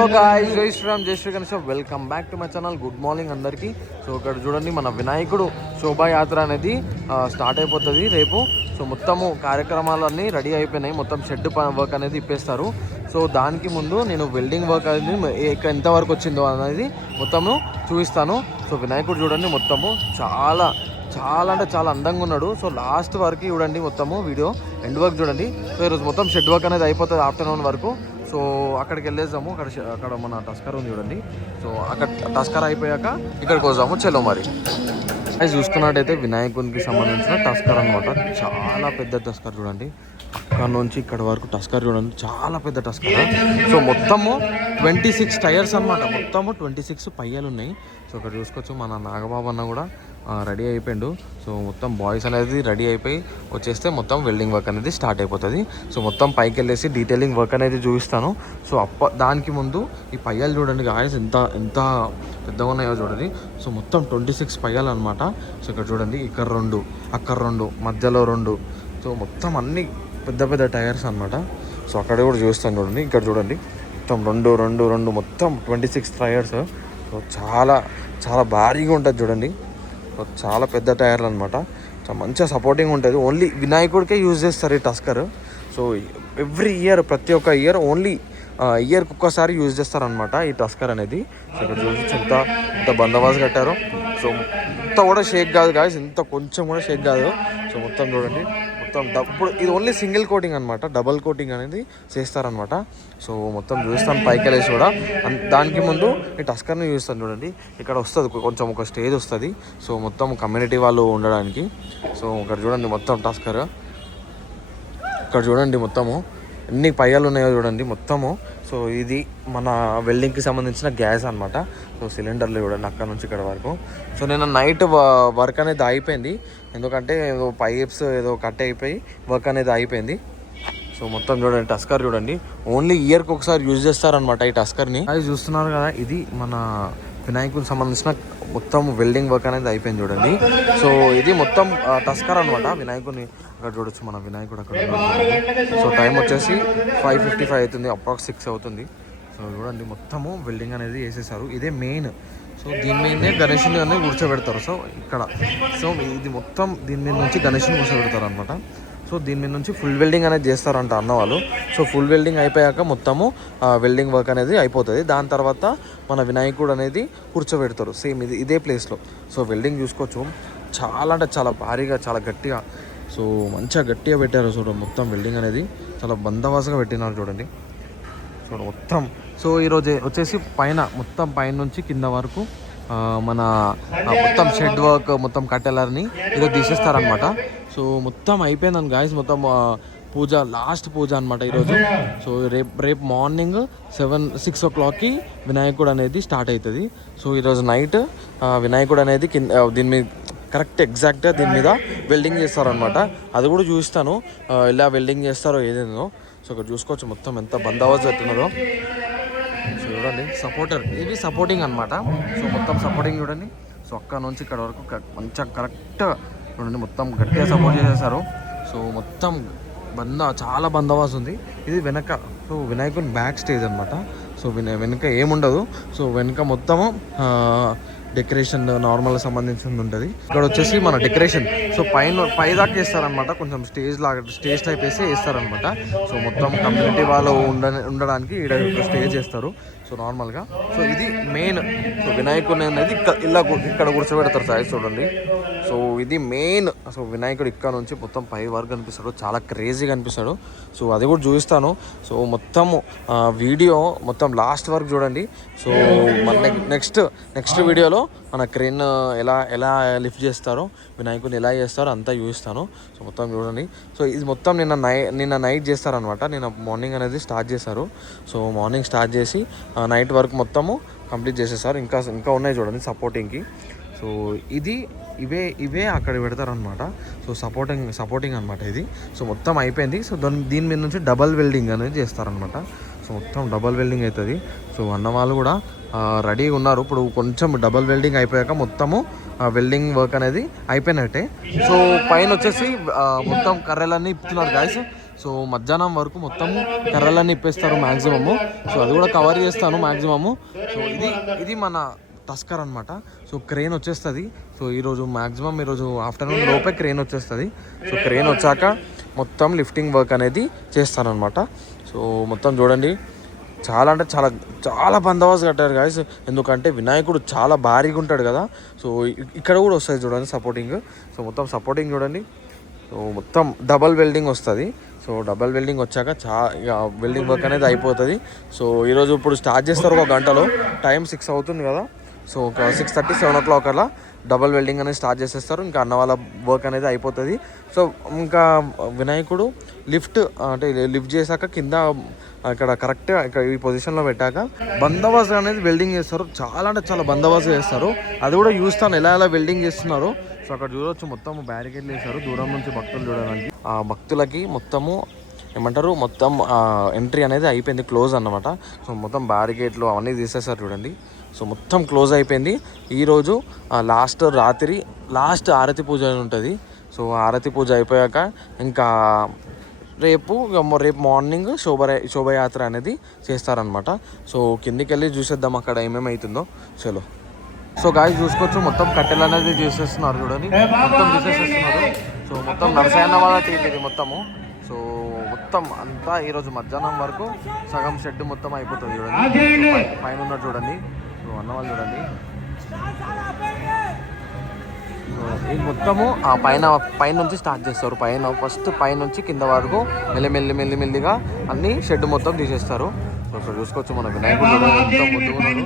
Guys, జై శ్రీరామ్, జై Shri Ganesh. Welcome back to my channel. Good morning అందరికీ. సో ఇక్కడ చూడండి, మన వినాయకుడు శోభాయాత్ర అనేది స్టార్ట్ అయిపోతుంది రేపు. సో మొత్తము కార్యక్రమాలన్నీ రెడీ అయిపోయినాయి. మొత్తం షెడ్ వర్క్ అనేది ఇప్పేస్తారు. సో దానికి ముందు నేను వెల్డింగ్ వర్క్ అనేది ఎంతవరకు వచ్చిందో అనేది మొత్తము చూపిస్తాను. సో వినాయకుడు చూడండి, మొత్తము చాలా చాలా అంటే చాలా అందంగా ఉన్నాడు. సో లాస్ట్ వరకు చూడండి, మొత్తము వీడియో ఎండ్ వర్క్ చూడండి. సో ఈరోజు మొత్తం షెడ్ వర్క్ అనేది అయిపోతుంది ఆఫ్టర్నూన్ వరకు. సో అక్కడికి వెళ్ళేద్దాము. అక్కడ మన టస్కర్ ఉంది చూడండి. సో అక్కడ టస్కర్ అయిపోయాక ఇక్కడికి వస్తాము. చలో మరి. అది చూసుకున్నట్టయితే వినాయకునికి సంబంధించిన టస్కర్ అనమాట. చాలా పెద్ద టస్కర్ చూడండి. అక్కడ నుంచి ఇక్కడ వరకు టస్కర్ చూడండి, చాలా పెద్ద టస్కర్. సో మొత్తము 26 టైర్స్ అనమాట. మొత్తము 26 పయ్యాలు ఉన్నాయి. సో ఇక్కడ చూసుకోవచ్చు, మన నాగబాబు అన్న కూడా రెడీ అయిపోయిండు. సో మొత్తం బాయ్స్ అనేది రెడీ అయిపోయి వచ్చేస్తే మొత్తం వెల్డింగ్ వర్క్ అనేది స్టార్ట్ అయిపోతుంది. సో మొత్తం పైకి వెళ్ళేసి డీటెయిలింగ్ వర్క్ అనేది చూపిస్తాను. సో దానికి ముందు ఈ పయ్యాలు చూడండి గాయస్, ఎంత పెద్దగా ఉన్నాయో చూడండి. సో మొత్తం 26 పయ్యాలు అనమాట. సో ఇక్కడ చూడండి, ఇక్కడ 2, అక్కడ 2, మధ్యలో 2. సో మొత్తం అన్ని పెద్ద పెద్ద టైర్స్ అనమాట. సో అక్కడ కూడా చూస్తాను చూడండి. ఇక్కడ చూడండి, మొత్తం 2 మొత్తం 26 టైర్స్. సో చాలా చాలా భారీగా ఉంటుంది చూడండి. సో చాలా పెద్ద టైర్లు అనమాట. చాలా మంచిగా సపోర్టింగ్ ఉంటుంది. ఓన్లీ వినాయకుడికే యూజ్ చేస్తారు ఈ టస్కర్. సో ఎవ్రీ ఇయర్, ప్రతి ఒక్క ఇయర్ ఓన్లీ ఇయర్కి ఒక్కసారి యూజ్ చేస్తారనమాట ఈ టస్కర్ అనేది. సో ఇక్కడ చూసి ఎంత బందోబస్తు కట్టారో. సో ఇంత కూడా షేక్ కాదు గాయస్, ఇంత కొంచెం కూడా షేక్ కాదు. సో మొత్తం చూడండి, మొత్తం ఇప్పుడు ఇది ఓన్లీ సింగిల్ కోటింగ్ అనమాట. డబల్ కోటింగ్ అనేది చేస్తారనమాట. సో మొత్తం చూస్తాను పైకి వెళ్ళేసి కూడా. దానికి ముందు ఈ టస్కర్ని చూస్తాను చూడండి. ఇక్కడ వస్తుంది కొంచెం ఒక స్టేజ్ వస్తుంది. సో మొత్తం కమ్యూనిటీ వాళ్ళు ఉండడానికి. సో ఇక్కడ చూడండి, మొత్తం టస్కర్. ఇక్కడ చూడండి, మొత్తము ఎన్ని పయ్యాలు ఉన్నాయో చూడండి మొత్తము. సో ఇది మన వెల్డింగ్కి సంబంధించిన గ్యాస్ అనమాట. సో సిలిండర్లు చూడండి అక్కడ నుంచి ఇక్కడ వరకు. సో నేను నైట్ వర్క్ అనేది అయిపోయింది, ఎందుకంటే ఏదో పైప్స్ ఏదో కట్ అయిపోయి వర్క్ అనేది అయిపోయింది. సో మొత్తం చూడండి, టస్కర్ చూడండి, ఓన్లీ ఇయర్కి ఒకసారి యూజ్ చేస్తారనమాట ఈ టస్కర్ని. అది చూస్తున్నారు కదా, ఇది మన వినాయకుడికి సంబంధించిన మొత్తం వెల్డింగ్ వర్క్ అనేది అయిపోయింది చూడండి. సో ఇది మొత్తం టస్కర్ అనమాట. వినాయకుడిని అక్కడ చూడొచ్చు, మన వినాయకుడు అక్కడ. సో టైం వచ్చేసి 5:55 అవుతుంది, అప్రాక్స్ 6 అవుతుంది. సో చూడండి, మొత్తము వెల్డింగ్ అనేది వేసేసారు. ఇదే మెయిన్. సో దీని మీదనే గణేషుని అనేది కూర్చోబెడతారు. సో ఇక్కడ సో ఇది మొత్తం దీని మీద నుంచి గణేషుని కూర్చోబెడతారు అనమాట. సో దీని మీద నుంచి ఫుల్ వెల్డింగ్ అనేది చేస్తారంట అన్న వాళ్ళు. సో ఫుల్ వెల్డింగ్ అయిపోయాక మొత్తము వెల్డింగ్ వర్క్ అనేది అయిపోతుంది. దాని తర్వాత మన వినాయకుడు అనేది కూర్చోబెడతారు సేమ్ ఇదే ప్లేస్లో. సో వెల్డింగ్ చూసుకోవచ్చు, చాలా అంటే చాలా భారీగా, చాలా గట్టిగా. సో మంచిగా గట్టిగా పెట్టారు చూడండి. మొత్తం వెల్డింగ్ అనేది చాలా బందోబస్తుగా పెట్టినారు చూడండి. చూడండి మొత్తం. సో ఈరోజు వచ్చేసి మొత్తం పైన నుంచి కింద వరకు మన మొత్తం షెడ్ వర్క్, మొత్తం కట్టెలర్ని ఈరోజు తీసేస్తారనమాట. సో మొత్తం అయిపోయిందని గాయస్, మొత్తం పూజ, లాస్ట్ పూజ అనమాట ఈరోజు. సో రేపు మార్నింగ్ 6 o'clockకి వినాయకుడు అనేది స్టార్ట్ అవుతుంది. సో ఈరోజు నైట్ వినాయకుడు అనేది దీని మీద కరెక్ట్ ఎగ్జాక్ట్గా దీని మీద వెల్డింగ్ చేస్తారనమాట. అది కూడా చూపిస్తాను ఎలా వెల్డింగ్ చేస్తారో ఏదేందో. సో ఇక్కడ చూసుకోవచ్చు మొత్తం ఎంత బందోబస్తు పెట్టినారో. సో చూడండి, ఇవి సపోర్టింగ్ అనమాట. సో మొత్తం సపోర్టింగ్ చూడండి. సో అక్కడ నుంచి ఇక్కడ వరకు మంచిగా కరెక్ట్ చూడండి, మొత్తం గట్టిగా సపోర్ట్ చేసేసారు. సో మొత్తం చాలా బందోబస్తు ఉంది. ఇది వెనక, సో వినాయకుని బ్యాక్ స్టేజ్ అనమాట. సో వెనక ఏముండదు. సో వెనక మొత్తము డెకరేషన్ నార్మల్ సంబంధించింది ఉంటుంది. ఇక్కడ వచ్చేసి మన డెకరేషన్. సో పైదాకా వేస్తారనమాట, కొంచెం స్టేజ్ టైప్ వేసి వేస్తారనమాట. సో మొత్తం కమ్యూనిటీ వాళ్ళు ఉండడానికి ఇక్కడ స్టేజ్ వేస్తారు. సో నార్మల్గా. సో ఇది మెయిన్. సో వినాయకుడిని అనేది ఇక్కడ కూర్చోబెడతారు సాయి చూడండి. సో ఇది మెయిన్. సో వినాయకుడు ఇక్కడ నుంచి మొత్తం పై వరకు కనిపిస్తాడు, చాలా క్రేజీగా కనిపిస్తాడు. సో అది కూడా చూపిస్తాను. సో మొత్తము వీడియో మొత్తం లాస్ట్ వరకు చూడండి. సో మన నెక్స్ట్ వీడియోలో మన క్రేన్ ఎలా లిఫ్ట్ చేస్తారో, వినాయకుడిని ఎలా చేస్తారో అంతా చూపిస్తాను. సో మొత్తం చూడండి. సో ఇది మొత్తం నిన్న నైట్ చేస్తారనమాట. నిన్న మార్నింగ్ అనేది స్టార్ట్ చేశారు. సో మార్నింగ్ స్టార్ట్ చేసి నైట్ వరకు మొత్తము కంప్లీట్ చేసేసారు. ఇంకా ఉన్నాయి చూడండి సపోర్టింగ్కి. సో ఇవే అక్కడ పెడతారనమాట. సో సపోర్టింగ్ అనమాట ఇది. సో మొత్తం అయిపోయింది. సో దీని మీద నుంచి డబల్ వెల్డింగ్ అనేది చేస్తారనమాట. సో మొత్తం డబల్ వెల్డింగ్ అవుతుంది. సో అన్న వాళ్ళు కూడా రెడీగా ఉన్నారు. ఇప్పుడు కొంచెం డబల్ వెల్డింగ్ అయిపోయాక మొత్తము వెల్డింగ్ వర్క్ అనేది అయిపోయినట్టే. సో పైన వచ్చేసి మొత్తం కర్రలన్నీ ఇప్పుతున్నారు గాయస్. సో మధ్యాహ్నం వరకు మొత్తం కర్రలన్నీ ఇప్పేస్తారు మ్యాక్సిమము. సో అది కూడా కవర్ చేస్తాను మ్యాక్సిమము. సో ఇది మన టస్కర్ అనమాట. సో క్రెయిన్ వచ్చేస్తుంది. సో ఈరోజు మ్యాక్సిమం ఈరోజు ఆఫ్టర్నూన్ లోపే క్రెయిన్ వచ్చేస్తుంది. సో క్రెయిన్ వచ్చాక మొత్తం లిఫ్టింగ్ వర్క్ అనేది చేస్తారనమాట. సో మొత్తం చూడండి, చాలా అంటే చాలా చాలా బందోబస్తు కట్టారు గాయస్. ఎందుకంటే వినాయకుడు చాలా భారీగా ఉంటాడు కదా. సో ఇక్కడ కూడా వస్తుంది చూడండి సపోర్టింగ్. సో మొత్తం సపోర్టింగ్ చూడండి. సో మొత్తం డబల్ వెల్డింగ్ వస్తుంది. సో డబల్ వెల్డింగ్ వచ్చాక ఇక వెల్డింగ్ వర్క్ అనేది అయిపోతుంది. సో ఈరోజు ఇప్పుడు స్టార్ట్ చేస్తారు ఒక గంటలో. టైం 6 అవుతుంది కదా. సో ఒక 6:30, 7 o'clock అలా డబల్ వెల్డింగ్ అనేది స్టార్ట్ చేసేస్తారు. ఇంకా అన్న వాళ్ళ వర్క్ అనేది అయిపోతుంది. సో ఇంకా వినాయకుడు లిఫ్ట్ చేశాక కింద ఇక్కడ కరెక్ట్ ఇక్కడ ఈ పొజిషన్లో పెట్టాక బందోబస్తు అనేది వెల్డింగ్ చేస్తారు. చాలా అంటే చాలా బందోబస్తు చేస్తారు. అది కూడా చూస్తాను ఎలా వెల్డింగ్ చేస్తున్నారు. సో అక్కడ చూడవచ్చు మొత్తం బ్యారికేడ్లు వేశారు దూరం నుంచి భక్తులు చూడడానికి. ఆ భక్తులకి మొత్తము ఏమంటారు, మొత్తం ఎంట్రీ అనేది అయిపోయింది, క్లోజ్ అన్నమాట. సో మొత్తం బ్యారికేడ్లు అవన్నీ తీసేసారు చూడండి. సో మొత్తం క్లోజ్ అయిపోయింది. ఈరోజు రాత్రి ఆరతి పూజ ఉంటుంది. సో ఆరతి పూజ అయిపోయాక ఇంకా రేపు మార్నింగ్ శోభయాత్ర అనేది చేస్తారనమాట. సో కిందికి వెళ్ళి చూసేద్దాం అక్కడ ఏమేమి అవుతుందో. చలో. సో గాయస్ చూసుకోవచ్చు మొత్తం కట్టెలు అనేది తీసేస్తున్నారు చూడండి, మొత్తం తీసేసేస్తున్నారు. సో మొత్తం నరసాయన వాళ్ళ టీం ఇది మొత్తము. సో మొత్తం అంతా ఈరోజు మధ్యాహ్నం వరకు సగం షెడ్ మొత్తం అయిపోతుంది చూడండి. పైన ఉన్నది చూడండి. సో అన్నవాళ్ళు చూడండి. సో ఇది మొత్తము ఆ పైన నుంచి స్టార్ట్ చేస్తారు. ఫస్ట్ పైన నుంచి కింద వరకు మెల్లిగా అన్ని షెడ్ మొత్తం తీసేస్తారు. సో ఇక్కడ చూసుకోవచ్చు మన వినాయకుడు మొత్తం ముద్దుకున్నారు.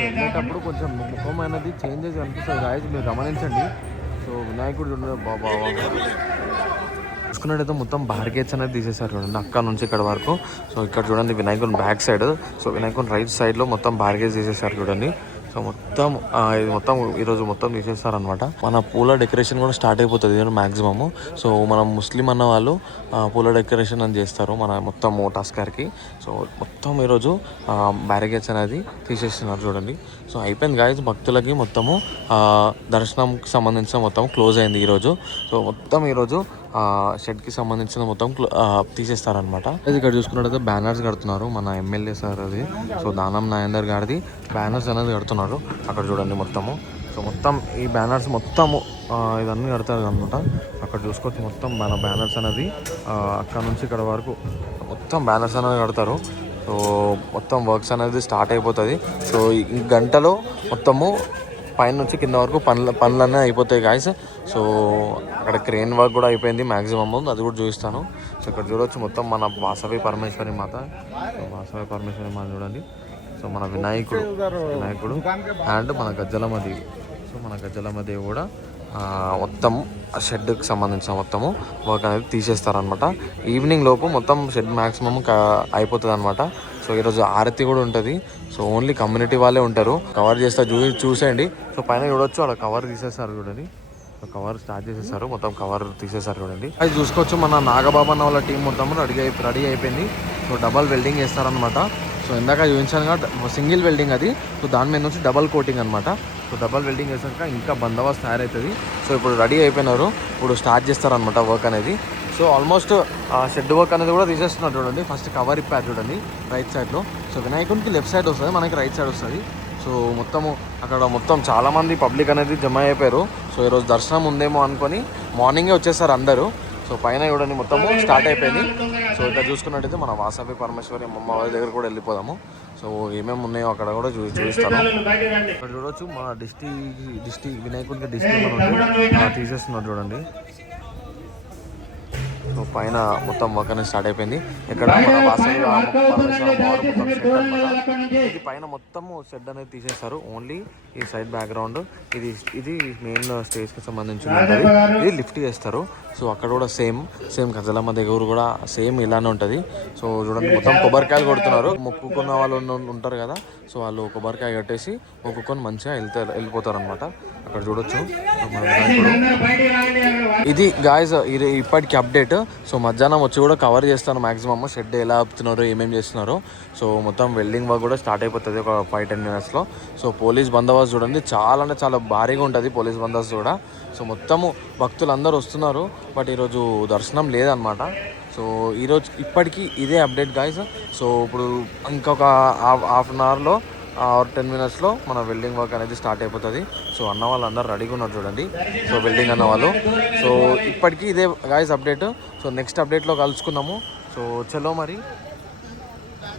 వెళ్ళేటప్పుడు కొంచెం ముఖం అనేది చేంజెస్ కనిపిస్తుంది గాయస్, మీరు గమనించండి. సో వినాయకుడు బాబా చూసుకున్నట్టయితే మొత్తం బార్గేట్స్ అనేది తీసేసారు చూడండి అక్కడ నుంచి ఇక్కడ వరకు. సో ఇక్కడ చూడండి వినాయకుని బ్యాక్ సైడ్, సో వినాయకుని రైట్ సైడ్లో మొత్తం బార్గేట్స్ తీసేసారు చూడండి. సో ఇది మొత్తం ఈరోజు మొత్తం తీసేస్తారనమాట. మన పూల డెకరేషన్ కూడా స్టార్ట్ అయిపోతుంది మ్యాక్సిమము. సో మనం ముస్లిం అన్న వాళ్ళు పూల డెకరేషన్ అని చేస్తారు మన మొత్తం టస్కర్కి. సో మొత్తం ఈరోజు బ్యారికేడ్స్ అనేది తీసేస్తున్నారు చూడండి. సో అయిపోయింది గాయస్, భక్తులకి మొత్తము దర్శనంకి సంబంధించిన మొత్తం క్లోజ్ అయింది ఈరోజు. సో మొత్తం ఈరోజు షెడ్కి సంబంధించిన మొత్తం తీసేస్తారనమాట. ఇక్కడ చూసుకున్నట్టయితే బ్యానర్స్ కడుతున్నారు మన ఎమ్మెల్యే సార్ అది. సో దానం నాగేందర్ గారిది బ్యానర్స్ అనేది కడుతున్నారు అక్కడ చూడండి మొత్తము. సో మొత్తం ఈ బ్యానర్స్ మొత్తము ఇవన్నీ కడతారు అనమాట. అక్కడ చూసుకోవచ్చు మొత్తం మన బ్యానర్స్ అనేది అక్కడ నుంచి ఇక్కడ వరకు మొత్తం బ్యానర్స్ అనేది కడతారు. సో మొత్తం వర్క్స్ అనేది స్టార్ట్ అయిపోతుంది. సో ఈ గంటలో మొత్తము పైన నుంచి కింద వరకు పనులన్నీ అయిపోతాయి గాయస్. సో అక్కడ క్రేన్ వర్క్ కూడా అయిపోయింది మ్యాక్సిమమ్, అది కూడా చూపిస్తాను. సో ఇక్కడ చూడవచ్చు మొత్తం మన వాసవి పరమేశ్వరి మాత. చూడండి. సో మన వినాయకుడు అండ్ మన గజ్జలమదేవి. సో మన గజ్జలమదేవి కూడా మొత్తం షెడ్కి సంబంధించిన మొత్తము వర్క్ అనేది తీసేస్తారనమాట. ఈవినింగ్ లోపు మొత్తం షెడ్ మ్యాక్సిమం అయిపోతుంది అనమాట. సో ఈరోజు ఆరతి కూడా ఉంటుంది. సో ఓన్లీ కమ్యూనిటీ వాళ్ళే ఉంటారు. కవర్ చేస్తా చూసేయండి. సో పైన చూడొచ్చు అక్కడ కవర్ తీసేస్తారు చూడండి. కవర్ స్టార్ట్ చేసేసారు, మొత్తం కవర్ తీసేసారు చూడండి. అది చూసుకోవచ్చు మన నాగబాబు అన్న వాళ్ళ టీం మొత్తం రెడీ అయిపోయింది. సో డబల్ వెల్డింగ్ చేస్తారనమాట. సో ఇందాక చూపించాను సింగిల్ వెల్డింగ్ అది. సో దాని మీద నుంచి డబల్ కోటింగ్ అనమాట. సో డబల్ వెల్డింగ్ చేసాక ఇంకా బందోబస్తు తయారవుతుంది. సో ఇప్పుడు రెడీ అయిపోయినారు, ఇప్పుడు స్టార్ట్ చేస్తారనమాట వర్క్ అనేది. సో ఆల్మోస్ట్ షెడ్ వర్క్ అనేది కూడా తీసేస్తున్నారు చూడండి. ఫస్ట్ కవర్ ఇప్పారు చూడండి రైట్ సైడ్లో. సో వినాయకునికి లెఫ్ట్ సైడ్ వస్తుంది, మనకి రైట్ సైడ్ వస్తుంది. సో మొత్తము అక్కడ మొత్తం చాలామంది పబ్లిక్ అనేది జమ అయిపోయారు. సో ఈరోజు దర్శనం ఉందేమో అనుకొని మార్నింగే వచ్చేసారు అందరూ. సో పైన చూడండి మొత్తము స్టార్ట్ అయిపోయింది. సో ఇక్కడ చూసుకున్నట్టయితే మన వాసవి పరమేశ్వరి అమ్మమ్మ వాళ్ళ దగ్గర కూడా వెళ్ళిపోదాము. సో ఏమేమి ఉన్నాయో అక్కడ కూడా చూపిస్తాను. ఇక్కడ చూడవచ్చు మన డిస్ట్రిక్ట్ వినాయకుడికి డిస్ట్రిక్ట్ తీసేస్తున్నారు చూడండి. సో పైన మొత్తం వర్క్ అనేది స్టార్ట్ అయిపోయింది. ఇక్కడ మన వాసవి ఇది పైన మొత్తము షెడ్ అనేది తీసేస్తారు. ఓన్లీ ఈ సైడ్ బ్యాక్గ్రౌండ్ ఇది మెయిన్ స్టేజ్కి సంబంధించి ఉంటుంది. ఇది లిఫ్ట్ చేస్తారు. సో అక్కడ కూడా సేమ్ గజలమ్మ దగ్గర కూడా సేమ్ ఇలానే ఉంటుంది. సో చూడండి మొత్తం కొబ్బరికాయలు కొడుతున్నారు. మొక్కుకున్న వాళ్ళు ఉంటారు కదా, సో వాళ్ళు కొబ్బరికాయ కట్టేసి మొక్కుకొని మంచిగా వెళ్ళిపోతారు అనమాట. అక్కడ చూడొచ్చు ఇది గాయస్ ఇప్పటికి అప్డేట్. సో మధ్యాహ్నం వచ్చి కూడా కవర్ చేస్తాను మ్యాక్సిమమ్ షెడ్ ఎలా ఆపుతున్నారు, ఏమేమి చేస్తున్నారు. సో మొత్తం వెల్డింగ్ వర్క్ కూడా స్టార్ట్ అయిపోతుంది ఒక 5-10 minutesలో. సో పోలీస్ బందోబస్తు చూడండి చాలా అంటే చాలా భారీగా ఉంటుంది పోలీస్ బందోబస్తు కూడా. సో మొత్తము భక్తులు అందరూ వస్తున్నారు, బట్ ఈరోజు దర్శనం లేదనమాట. సో ఈరోజు ఇప్పటికీ ఇదే అప్డేట్ గాయస్. సో ఇప్పుడు ఇంకొక హాఫ్ అన్ అవర్లో ఆర్ 10 మినిట్స్లో మన వెల్డింగ్ వర్క్ అనేది స్టార్ట్ అయిపోతుంది. సో అన్న వాళ్ళు అందరు రెడీగా ఉన్నారు చూడండి. సో వెల్డింగ్ అన్న వాళ్ళు. సో ఇప్పటికీ ఇదే గాయస్ అప్డేట్. సో నెక్స్ట్ అప్డేట్లో కలుసుకుందాము. సో చలో మరి.